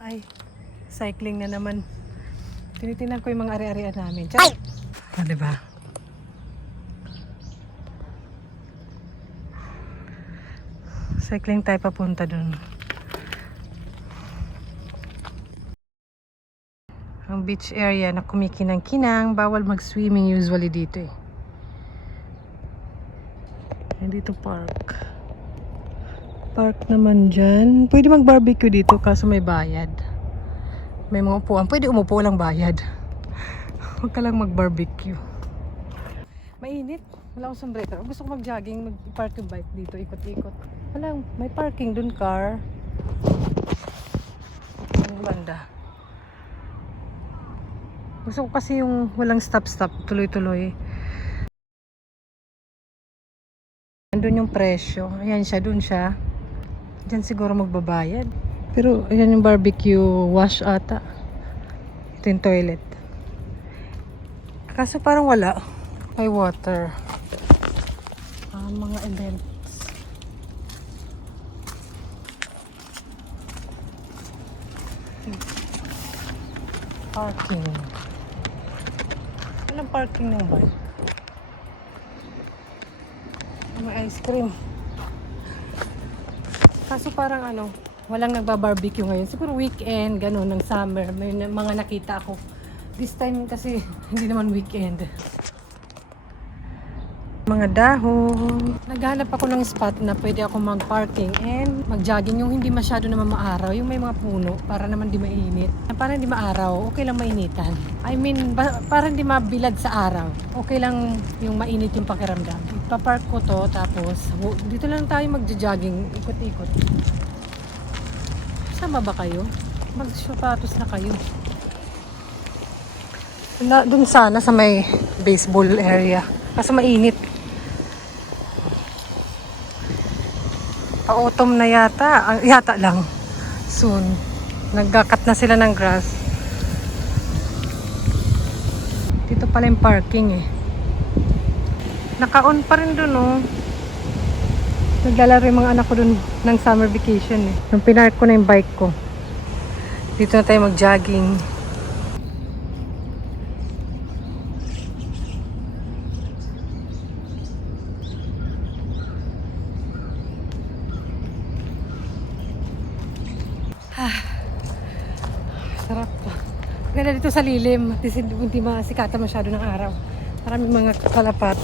Ay, cycling na naman. Tinitingnan ko yung mga ari-arian namin. Ay! O, diba? Cycling tayo papunta dun. Ang beach area na kumikinang-kinang. Bawal mag-swimming usually dito eh. And dito park. Park naman dyan. Pwede mag-barbecue dito kaso may bayad. May mga upuan. Pwede umupo lang bayad. Huwag ka lang mag-barbecue. Mainit. Wala akong sombrero. Gusto ko mag-jogging. Mag-park yung bike dito. Ikot-ikot. Wala. May parking dun car. Ang banda. Gusto ko kasi yung walang stop-stop. Tuloy-tuloy. Andun yung presyo. Ayan siya. Dun siya. Diyan siguro magbabayad. Pero ayan yung barbecue wash ata. Ito yung toilet. Kaso parang wala. May water. Mga events. Parking. Walang parking ng bike. May ice cream. Kaso parang walang nagba-barbecue ngayon. Siguro weekend, gano'n, ng summer. May mga nakita ako. This time kasi hindi naman weekend. Mga dahon. Naghanap ako ng spot na pwede ako mag-parking and mag-jogging yung hindi masyado naman maaraw. Yung may mga puno para naman di mainit. Para hindi maaraw, okay lang mainitan. I mean, para hindi mabilad sa araw. Okay lang yung mainit yung pakiramdam. Ipapark ko to tapos dito lang tayo mag-jogging, ikot-ikot. Sama ba kayo? Mag-sapatos na kayo. Dun sana sa may baseball area. Kasi mainit. Pa-autumn na yata. Yata lang. Soon. Nagkakat na sila ng grass. Dito pala yung parking eh. Naka-on pa rin dun oh. Naglalaro yung mga anak ko dun ng summer vacation eh. Nung pinark ko na yung bike ko. Dito na tayo mag-jogging. Sarap pa. Ganda dito sa lilim. Hindi masikata masyado ng araw. Maraming mga kalapat.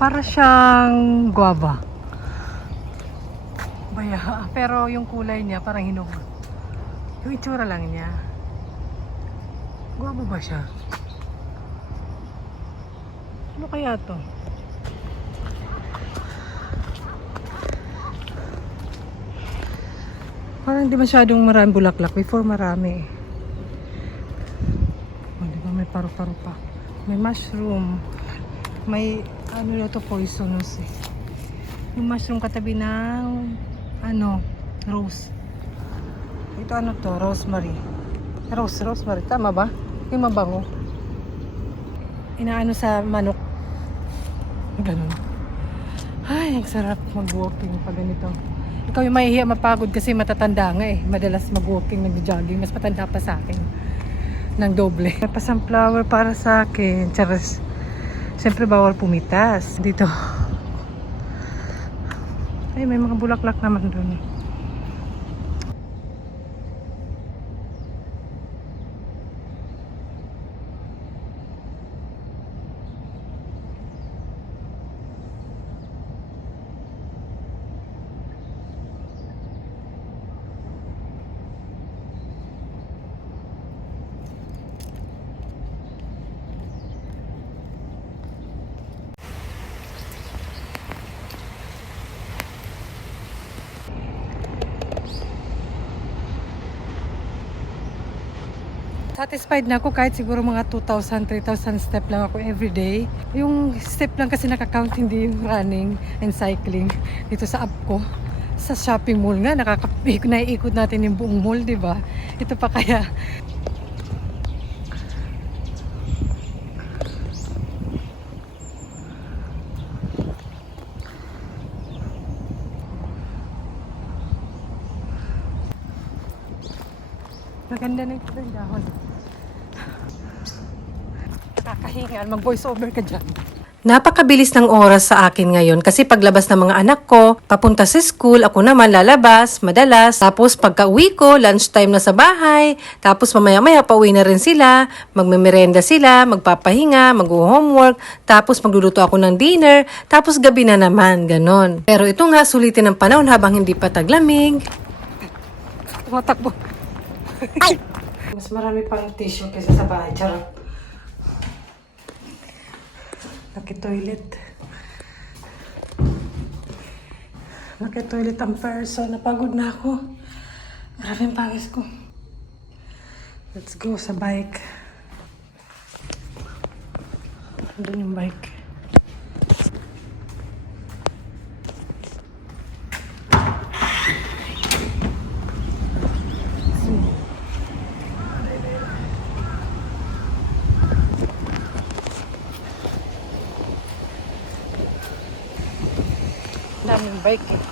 Para siyang guava. Baya. Pero yung kulay niya parang hinog. Yung itsura lang niya. Guava ba siya? Ano kaya to? Parang hindi masyadong maraming bulaklak. Before marami. O, diba may paru-paro pa. May mushroom. May na to poisonous eh. Yung mushroom katabi ng rose. Ito to? Rosemary. Rosemary. Tama ba? Yung mabango. Inaano sa manok. Ganun. Ay, ang sarap mag-walking pag ganito. Ikaw yung mahihiya mapagod kasi matatanda nga eh. Madalas mag-walking, nag-jogging. Mas matanda pa sa akin. Ng doble. May pa-sunflower para sa akin. Charas. Siyempre bawal pumitas. Dito. Ay, may mga bulaklak naman dun. Satisfied na ako kahit siguro mga 2,000, 3,000 step lang ako everyday. Yung step lang kasi nakakount, hindi yung running and cycling dito sa app ko. Sa shopping mall nga, naiikot natin yung buong mall, di ba? Ito pa kaya. Maganda na yung dahon. Nakakahingal, mag-voice over ka dyan. Napakabilis ng oras sa akin ngayon kasi paglabas ng mga anak ko, papunta sa school, ako naman lalabas, madalas. Tapos pagka-uwi ko, lunchtime na sa bahay. Tapos mamaya-maya pauwi na rin sila, magmemerenda sila, magpapahinga, mag-homework. Tapos magluluto ako ng dinner. Tapos gabi na naman, ganon. Pero ito nga, sulitin ng panahon habang hindi pa taglamig. Tumatakbo. Mas marami pang tissue kaysa sa bahay. Charot. Naki-toilet. Naki-toilet ang person. Napagod na ako. Grabe ang pangis ko. Let's go sa bike. Doon yung bike. Daming bike eh.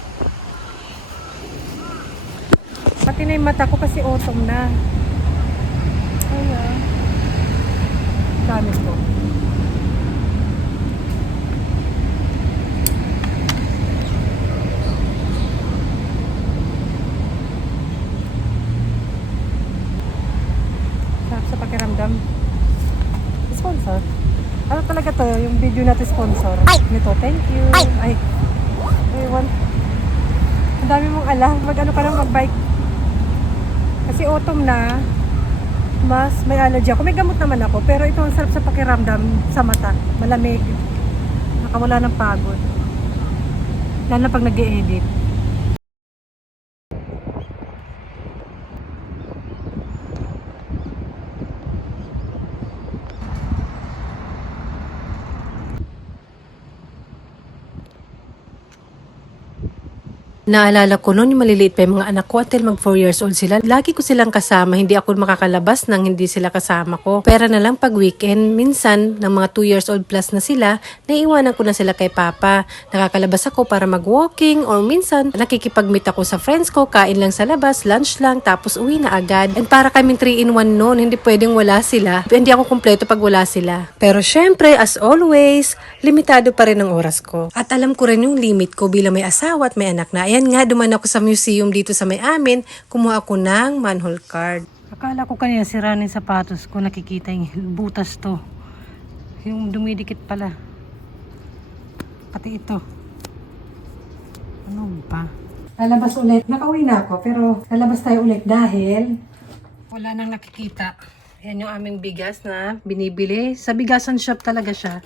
Pati na yung mata ko kasi autumn na. Ayan. Dami ko. Sarap sa pakiramdam. Sponsor? Ano talaga to? Yung video natin sponsor. Nito, thank you. Ay. Ewan. Ang dami mong alam. Mag-ano ka lang mag-bike. Kasi autumn na, mas may allergy ako. May gamot naman ako. Pero ito ang sarap sa pakiramdam sa mata. Malamig. Nakawala ng pagod. Lalo na pag nag-i-edit. Naalala ko noon yung maliliit pa yung mga anak ko until mag 4 years old sila. Lagi ko silang kasama, hindi ako makakalabas nang hindi sila kasama ko. Pera na lang pag weekend, minsan ng mga 2 years old plus na sila, naiiwanan ko na sila kay papa. Nakakalabas ako para mag-walking or minsan nakikipag-meet ako sa friends ko, kain lang sa labas, lunch lang, tapos uwi na agad. And para kaming 3-in-1 noon, hindi pwedeng wala sila. Hindi ako kumpleto pag wala sila. Pero syempre, as always, limitado pa rin ang oras ko. At alam ko rin yung limit ko bilang may asawa at may anak na. Ayan nga, duman ako sa museum dito sa may amin, kumuha ako ng manhole card. Akala ko kanina sira ng sapatos ko, nakikita yung butas to. Yung dumidikit pala. Pati ito. Ano ba? Lalabas ulit. Nakauwi na ako, pero lalabas tayo ulit dahil wala nang nakikita. Ayan yung aming bigas na binibili. Sa bigasan shop talaga siya.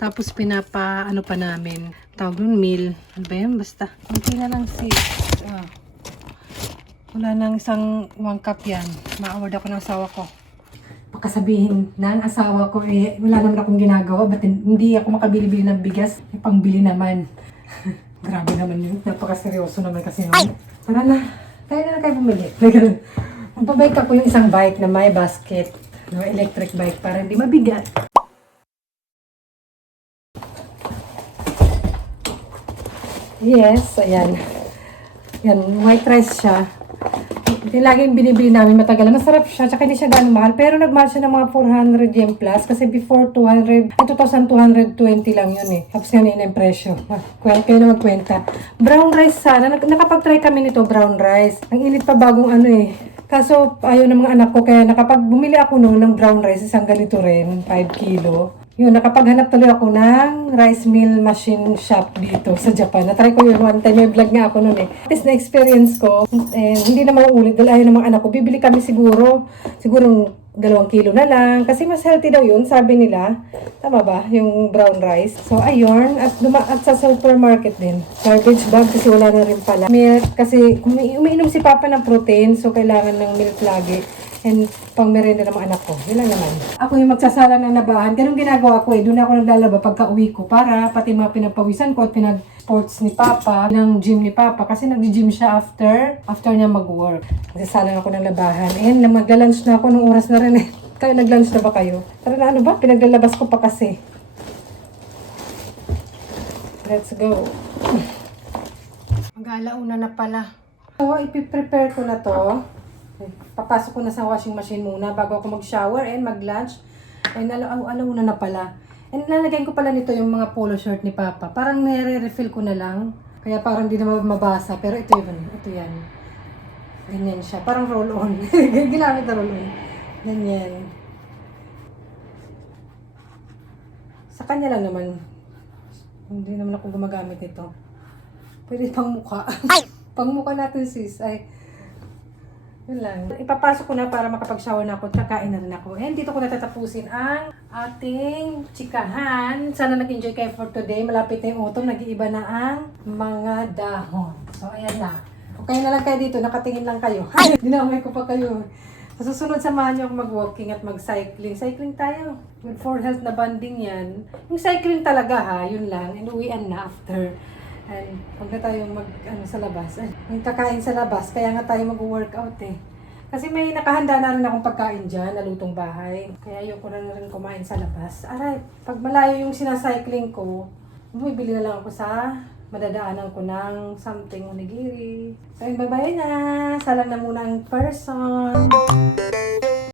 Tapos ano pa namin. Tawag nun meal. Ano ba yan? Basta. Kunti na lang wala nang isang 1 cup yan. Ma-award ako ng asawa ko. Pagkasabihin ng asawa ko wala naman akong ginagawa. Ba't hindi ako makabili-bili ng bigas? May pangbili naman. Grabe naman yun. Napakaseryoso naman kasi naman. Tara na. Tayo na kayo bumili. Magpabike ako yung isang bike na may basket. No, electric bike para hindi mabigat. Yes, ayan. Yan, white rice siya. Yung laging binibili namin matagal. Masarap siya, tsaka hindi siya gano'ng mahal. Pero nagmahal siya ng mga 400 yen plus. Kasi before 2,220 lang yun eh. Tapos nga yung presyo. Kayo na magkwenta. Brown rice sana. Nakapag-try kami nito, brown rice. Ang init pa bagong Kaso ayaw ng mga anak ko. Kaya bumili ako noon ng brown rice, isang ganito rin, 5 kilo. Yun, nakapaghanap tuloy ako ng rice mill machine shop dito sa Japan. Na-try ko yun one time, may vlog nga ako noon eh. At least na-experience ko, hindi na mauulit dahil ayaw ng mga anak ko. Bibili kami siguro 2 kilo na lang. Kasi mas healthy daw yun, sabi nila. Tama ba? Yung brown rice. So, ayun. At sa supermarket din. Garbage bag kasi wala na rin pala. Milk kasi umiinom si Papa ng protein. So, kailangan ng milk lagi. And pang merienda ng mga anak ko. Yun lang naman. Ako yung magsasala ng labahan. Ganun ginagawa ko eh. Doon ako naglalaba pagka uwi ko. Para pati mga pinagpawisan ko at pinag-sports ni Papa, ng gym ni Papa. Kasi nag-gym siya after niya mag-work. Magsasala ako ng labahan. And magla-lunch na ako nung oras na rin eh. Kayo nag-lunch na ba kayo? Tara na ano ba? Pinaglalabas ko pa kasi. Let's go. Mag-alauna na pala. So, ipiprepare ko na to. Papasok ko na sa washing machine muna bago ako mag-shower and mag-lunch. And alauna na pala. And lalagyan ko pala nito yung mga polo shirt ni Papa. Parang nire-refill ko na lang. Kaya parang di na mabasa. Pero ito yan. Ganyan siya. Parang roll-on. Ginamit na roll-on. Ganyan. Sa kanya lang naman. Hindi naman ako gumagamit nito. Pwede pang mukha. Pang mukha natin sis. Ay, yun lang. Ipapasok ko na para makapag-shower na ako at kakain na rin ako. And dito ko natatapusin ang ating chikahan. Sana nag-enjoy kayo for today. Malapit na yung autumn. Nag-iiba na ang mga dahon. So, ayan na. Kung kayo na lang kayo dito, nakatingin lang kayo. Dinamay ko pa kayo. Sa susunod, samahan niyo ako mag-walking at mag-cycling. Cycling tayo. Good for health na bonding yan. Yung cycling talaga ha, yun lang. And uwian na after. And huwag na tayo sa labas. Yung kakain sa labas, kaya nga tayo mag-workout eh. Kasi may nakahanda na rin akong pagkain dyan, na lutong bahay. Kaya ayoko na rin kumain sa labas. Aray, pag malayo yung sinacycling ko, bumibili na lang ako sa madadaanan ko ng something onigiri. So, bye-bye na. Salang na muna ang person.